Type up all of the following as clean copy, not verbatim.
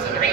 70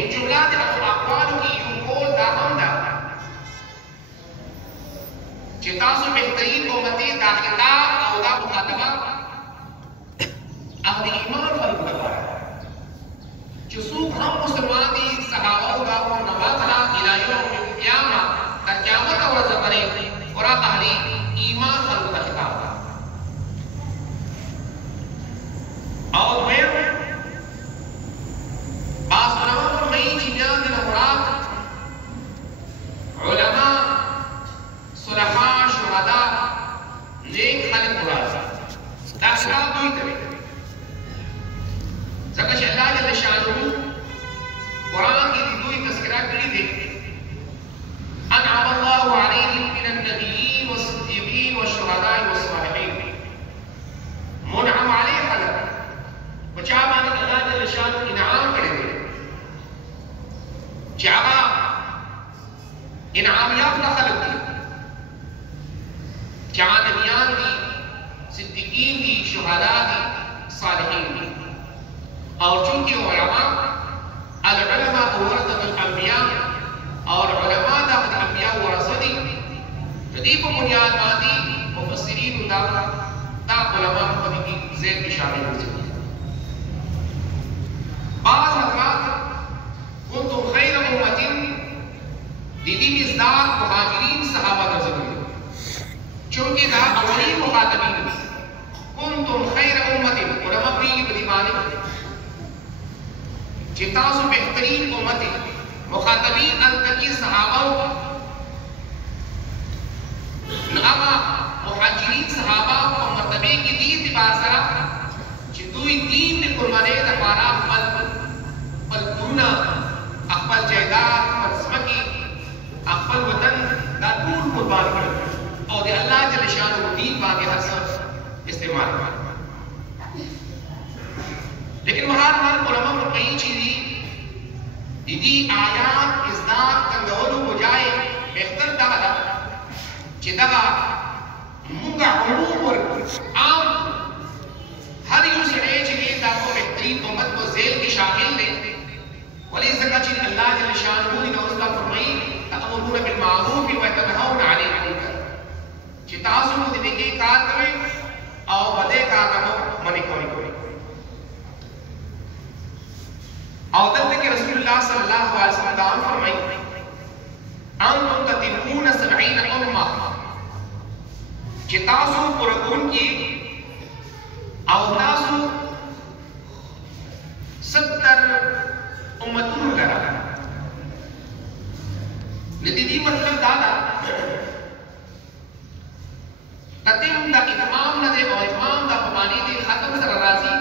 من جملات اقوال کی یوں قول دا هم دا چې تاسو بهترین امتی دا خطاب او دا مخاطبه اهل ایمان خلق لپاره چې څوک هم مسلمان دي صحابه او دا نواقلا الى یوم القیامه تر قیامت ورځ پورې ورا اهل ایمان خلق ته خطاب او دویم بعض علماء فرمایي چې بیا د مراد علماء صلحاء شهدا نیک خلق مراد دا خطاب دوی ته ځکه چې الله جل شانه قرآن کې دوی تذکرہ کړی دی انعم الله عليهم من النبيين والصديقين والشهداء والصالحين منعم علیه خلق بچا باندې الله جل شانه انعام کړی دی چې هغه انعام یافته خلق دي چې هغه نبیان دي صدیقین دي شهدا دي صالحین دي اور چونکہ علماء العلماء ورثة الانبیاء اور علماء دا الانبیاء ورثه دي جدی په بنیاد باندې مفسرین دا علماء په دې کې زید کې شامل دي بعض حضرات كنتم خير امه دي مصداق مهاجرین صحابه ګرځول چونکہ دا اولین مخاطبین دي كنتم خير امه علماء په دې باندې چې تاسو بهترین امت مخاطبین التقی صحابه نغما مهاجرین صحابه په مرتبه کې دي اعتبار سره چې دوی دین د قربانۍ لپاره خپل کورونه خپل جایداد خپل ځمکې خپل وطن دا ټول قربان کړل او د الله جل شانه دین باندې هر څه استعمال کړل لیکن بہرحال علماء فرمائي چې دي آیات ازداد کنګولو بجای بهتر دا ده چې دا موږ عموم ورکړو عام هر یو سړی چې دا په بهترین امت په ذیل کې شامل دی ولې ځکه چې الله جل شانه دې نو رسول فرمایي تأمرون بالمعروف وتنهون عن المنکر چې تاسو د نیکی کار کوئ او بده کار نه منع کوئ او دلته کې رسول الله صلی الله علیه وسلم دا فرمایي انتم تدعون 70 امه چې تاسو پرګون کې او تاسو 70 امتونو لرا ندی مطلب دا دا تتم دا اتمام نه دی او اتمام دا په معنی دی ختم سره راځي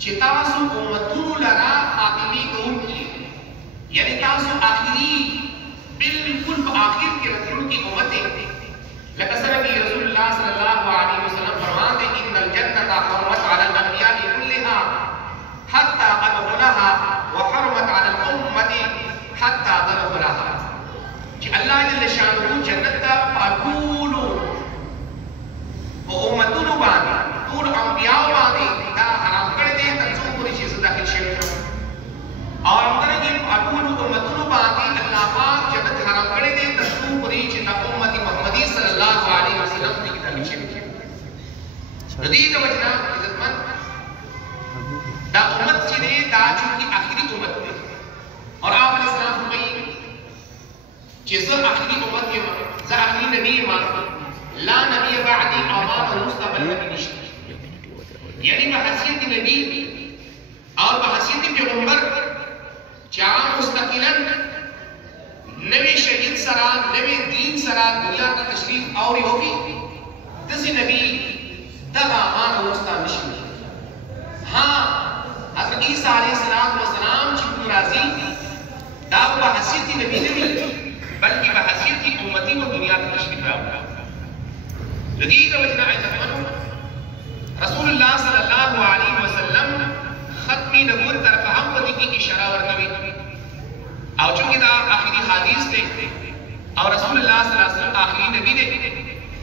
چې تاسو امتونو لرا آخری کوونکی یعنی تاسو آخری بالکل په آخر کې راتلونکي امت لکه څنګه چې رسول الله صلی الله علیه وسلم فرماتے ہیں ان الجنة حرمت على الانبیاء كلها حتى ادخلها وحرمت على الامة حتى ادخلها چې الله جل شانه جنت ته پاکولو او امتونو باندې ټول انبیاء باندې دا حرام کړی دی تاسو پوری شي داخل شي اور امر کې ټول امتونو باندې الله پاک جنت حرام کړی دی تاسو پوری چې دا امت محمدی صلی الله علیه وسلم دې داخل شي دې د وجنا عزتمن دا امت چې دا چې اخري امت دی اور آپ علیہ السلام فرمایي چې زه اخري امت یم زه اخري نبی یم لا نبی بعدی امان مستقبل نبی نشته یعنی بحثیت نبی اور بحثیت پیغمبر چا مستقلا نبی شهید سرا نبی دین سرا دنیا کا تشریف اور ہوگی دسی نبی دغه امان مستقبل نشته ہاں حضرت عیسیٰ علیہ السلام چې راضی دا بحثیت نبی نبی بلکہ بحثیت امتی و دنیا کا تشریف راوړه جدید وجنا عزتمنو رسول الله صلی الله علیه وسلم ختمی نبوت طرف هم پدې کې اشاره ورکوي او چونکه دا آخري حدیث دی او رسول الله صلی الله علیه وسلم آخري نبی دی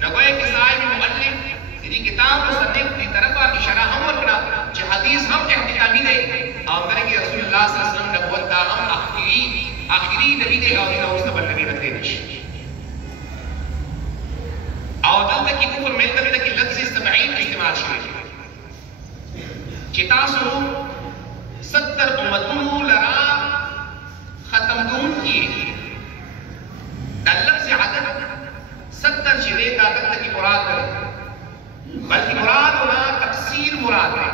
نګوي کې صاحب مؤلف دې کتاب مصنف دې طرفه اشاره هم ورکړه چې حدیث هم احتکامی دی او مرګ رسول الله صلی الله علیه وسلم نبوت دا نبی دی او دی اوسه بل نبی رته نشي او دلته کې کفر مې دلته کې لفظ سبعین استعمال شوی چې تاسو 70 امتونو لرا ختم دون کی دا لفظ عدد 70 چې دی دا دلته کې مراد ده بلکې مراد نه تفسیر مراد ده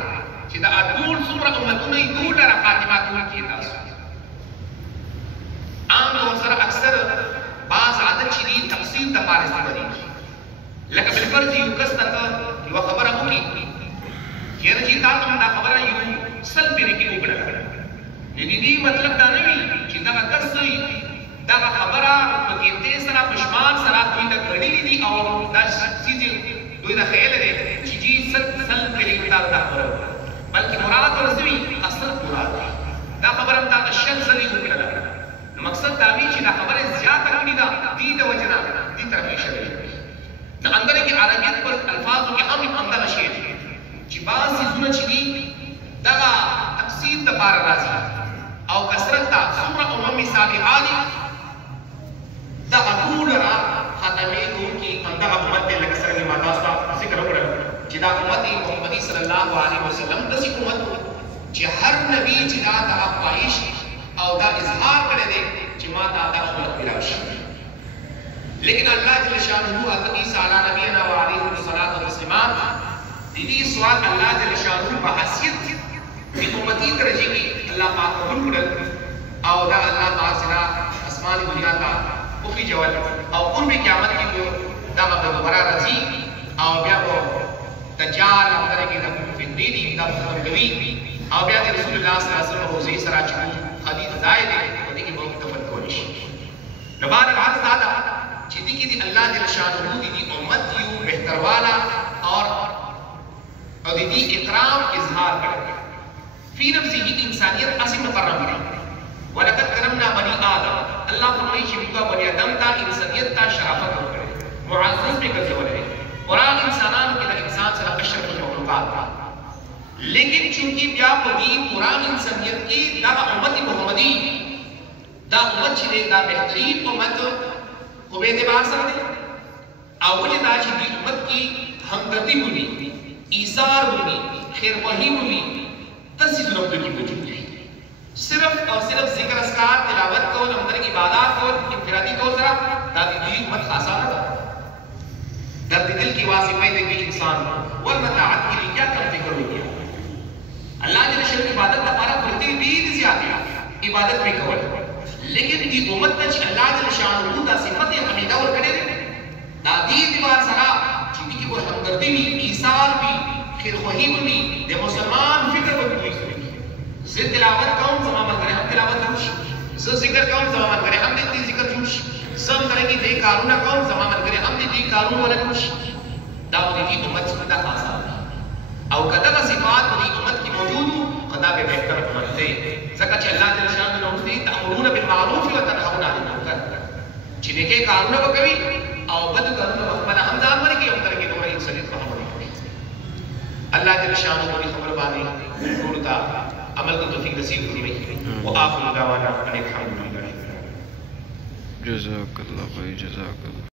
چې دا ټول څومره امتونه یې ټول لرا خاتمه ټول کې تاسو عام طور سره اکثر بعض عادت چې دي تفسیر د پاره استعمالي لکه بل فرض یو کس ته یو خبره وکړي چیرې چې تاسو دا خبره یو سل پیری کې وکړه دې مطلب دا نه وي چې دا کس دا خبره په کې دې سره پښمان سره دوی د غړي دي او دا چیزې دوی د خیال لري چې جی سل پیری کې دا خبره بلکې مراد ورسوي اصل مراد دا خبره تا شل زلي وکړه مقصد دا وی چې دا خبره زیاته کړي دا دې د وجنا دې طرف اشاره د اندر کې عربیت پر الفاظو کې هم همدا شی دی چې بعض څه چې دي دا تفسیر د بار راځي او کثرت تا څومره عمومي صالحان دا ټول را ختمې کوي دا امت له کثرت ما تاسو ذکر وکړو چې دا امت محمدي صلی الله علیه وسلم د سې امت چې هر نبی چې دا د افایش او دا اظهار کړی دی چې ما دا خلق ملاو شي لیکن اللہ جل شانہ حضرت عیسیٰ علیہ نبینا و علیہ الصلوۃ والسلام دې سوال اللہ جل شانہ په حیثیت د امتی درجه کې الله پاک قبول کړل او دا الله پاک سره اسماني دنیا ته او په جواب او کوم به قیامت کې دا به دوباره راځي او بیا په دجال اندر کې د فدی دا ختم کوي او بیا د رسول الله صلی الله علیه وسلم حوزه سره چې حدیث زائد دی دې کې به تفکر شي نو بعد العرض دا چې دې کې الله جل شانہ دې امت یو بهتر والا اور دې اکرام اظهار کړي فی نفسه انسانیت اصل مقرر کړي ولقد کرمنا بنی آدم الله فرمایي چې موږ بنی آدم ته انسانیت ته شرافت ورکړي معزز به ګرځولې قرآن انسانانو کې د انسان سره اشرف المخلوقات لیکن چونکی بیا په دې قرآن انسانیت کې دا امت محمدی دا امت چې دا بهترین امت خو به اعتبار سره دی اول دا چې د امت کې همدردي وي ایثار وي خیر خواهی وي تاسو د نوم کې وجود دی صرف او صرف ذکر اسکار تلاوت کو اندر عبادت کو انفرادی طور سره دا د دې امت خاصه ده درد دل کی واسطه دې کې انسان ورنطاعت کې کیا کم فکر وکړي الله جل شانہ عبادت لپاره پرتی دې زیاته عبادت به کول لیکن دې امت ته چې الله جل شانہ دا صفت حمیده ورکړي دا دې اعتبار سره چې دې کې وو همدردي وي ایثار وي خیر خواهی وي د مسلمان فکر وکړي زه تلاوت کوم زما ملګری هم تلاوت وکړي زه ذکر کوم زما ملګری هم دې ذکر وکړي سم طرحی دې کارونه کوم زما ملګری هم دې کارونه ولکړي دا دې امت څخه خاصه او کله صفات دې امت کې موجود خدا به بهتر امت دی ځکه چې الله جل شانہ نو دې تأمرون بالمعروف وتنهون عن المنکر چې دې کارونه وکوي او بد کارونه خپل هم ځان ورکی او ترکه دوه انسانیت په عمل کوي الله جل شانہ دې خبر باندې ټول تا عمل کو توفیق نصیب کړي او اخر دعوانا الحمدلله جزاک الله خیر جزاک الله